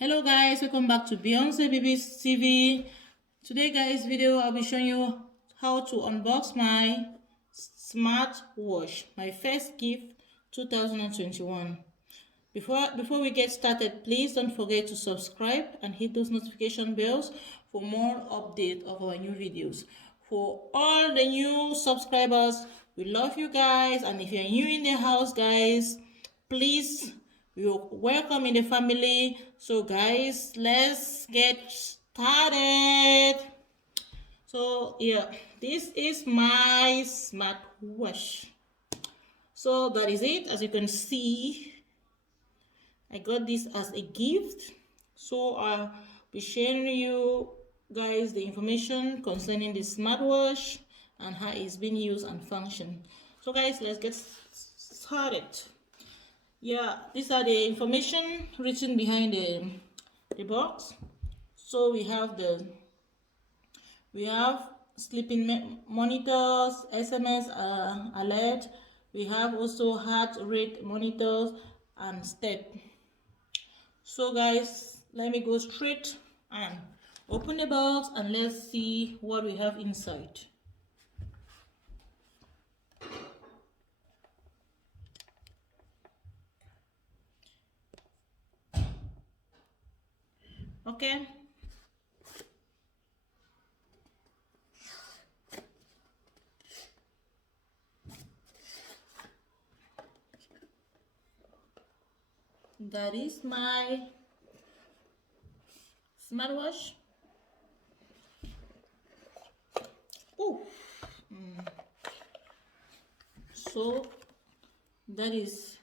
Hello guys, welcome back to Beyonce Baby's TV. Today guys video I'll be showing you how to unbox my smartwatch, my first gift 2021. Before we get started, please don't forget to subscribe and hit those notification bells for more updates of our new videos. For all the new subscribers, we love you guys, and if you're new in the house guys, please, you're welcome in the family. So guys, let's get started. So yeah, this is my smartwatch. So that is it. As you can see, I got this as a gift. So I'll be sharing you guys the information concerning the smartwatch and how it's being used and function. So guys, let's get started. Yeah, these are the information written behind the box. So we have sleeping monitors, SMS alert. We have also heart rate monitors and step. So guys, let me go straight and open the box and let's see what we have inside. Okay. That is my smartwatch. Oh, so that is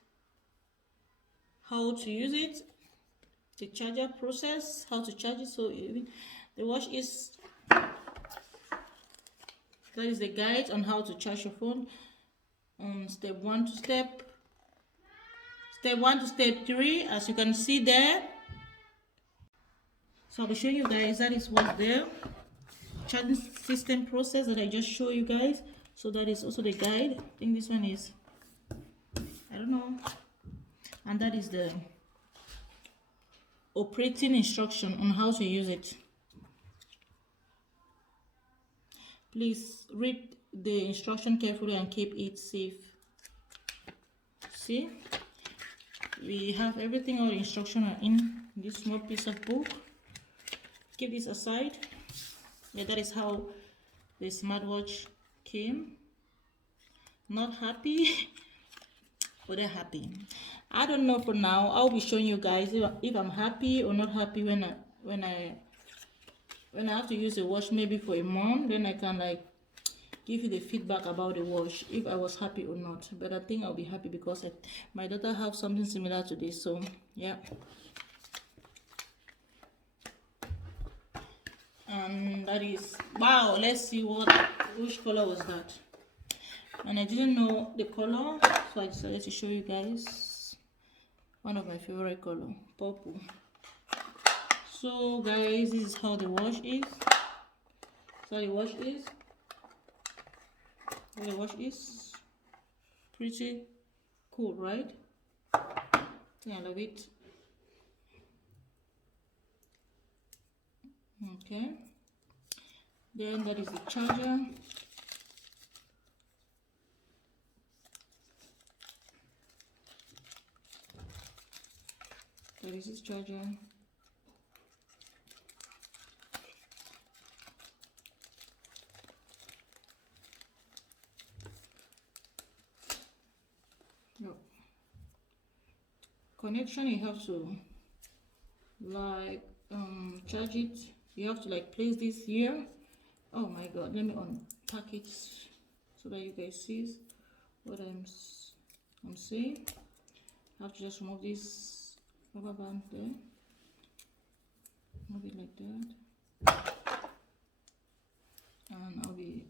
how to use it, the charger process, how to charge it. So even the watch is, that is the guide on how to charge your phone. Step 1 to step 3, as you can see there. So I'll be showing you guys, that is what's there. Charging system process that I just showed you guys. So that is also the guide. I think this one is, I don't know. And that is the operating instruction on how to use it. Please read the instruction carefully and keep it safe. See, we have everything, all the instructions are in this small piece of book. Keep this aside. Yeah, that is how the smartwatch came. Not happy but they're happy. I don't know for now. I'll be showing you guys if I'm happy or not happy when I have to use the watch, maybe for a month. Then I can like give you the feedback about the watch, if I was happy or not. But I think I'll be happy because my daughter have something similar to this. So yeah. And that is, wow, let's see which color was that. And I didn't know the color, so I decided to show you guys one of my favorite color, purple. So guys, this is how the watch is. The watch is pretty cool, right? Yeah, I love it. Okay, then that is the charger. That is his charger. No. Connection, you have to like charge it. You have to like place this here. Oh my god, let me unpack it so that you guys see what I'm saying. I have to just remove this rubber band there. Move it like that. And I'll be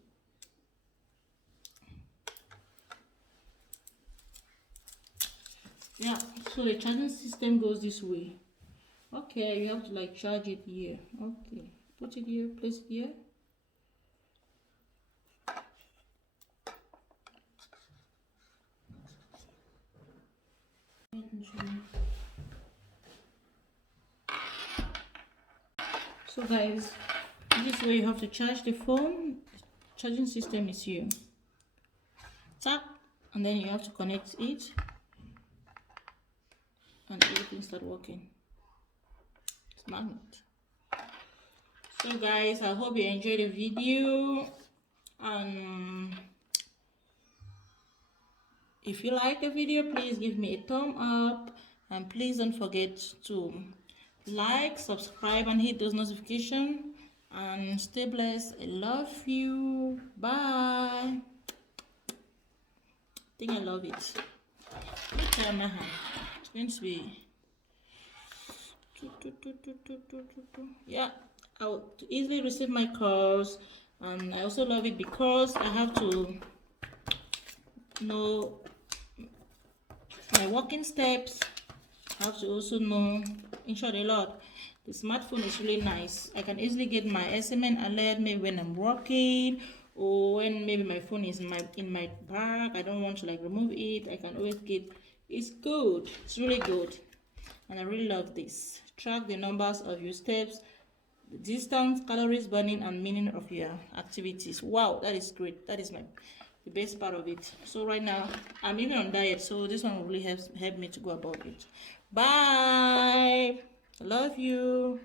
yeah, so the charging system goes this way. Okay, you have to like charge it here. Okay, put it here, place it here. So guys, this way you have to charge the phone. Charging system is here. Tap, and then you have to connect it, and everything start working. It's magnet. So guys, I hope you enjoyed the video, and if you like the video, please give me a thumb up, and please don't forget to like, subscribe, and hit those notifications, and stay blessed. I love you. Bye. I think I love it. Look at my hand. It's going to be yeah, I'll easily receive my calls, and I also love it because I have to know my walking steps. I have to also know, in short, a lot. The smartphone is really nice. I can easily get my SMS alert maybe when I'm walking, or when maybe my phone is in my bag. I don't want to like remove it. I can always get. It's good. It's really good, and I really love this. Track the numbers of your steps, the distance, calories burning, and meaning of your activities. Wow, that is great. That is the best part of it. So right now I'm even on diet, so this one will really help me to go about it. Bye. I love you.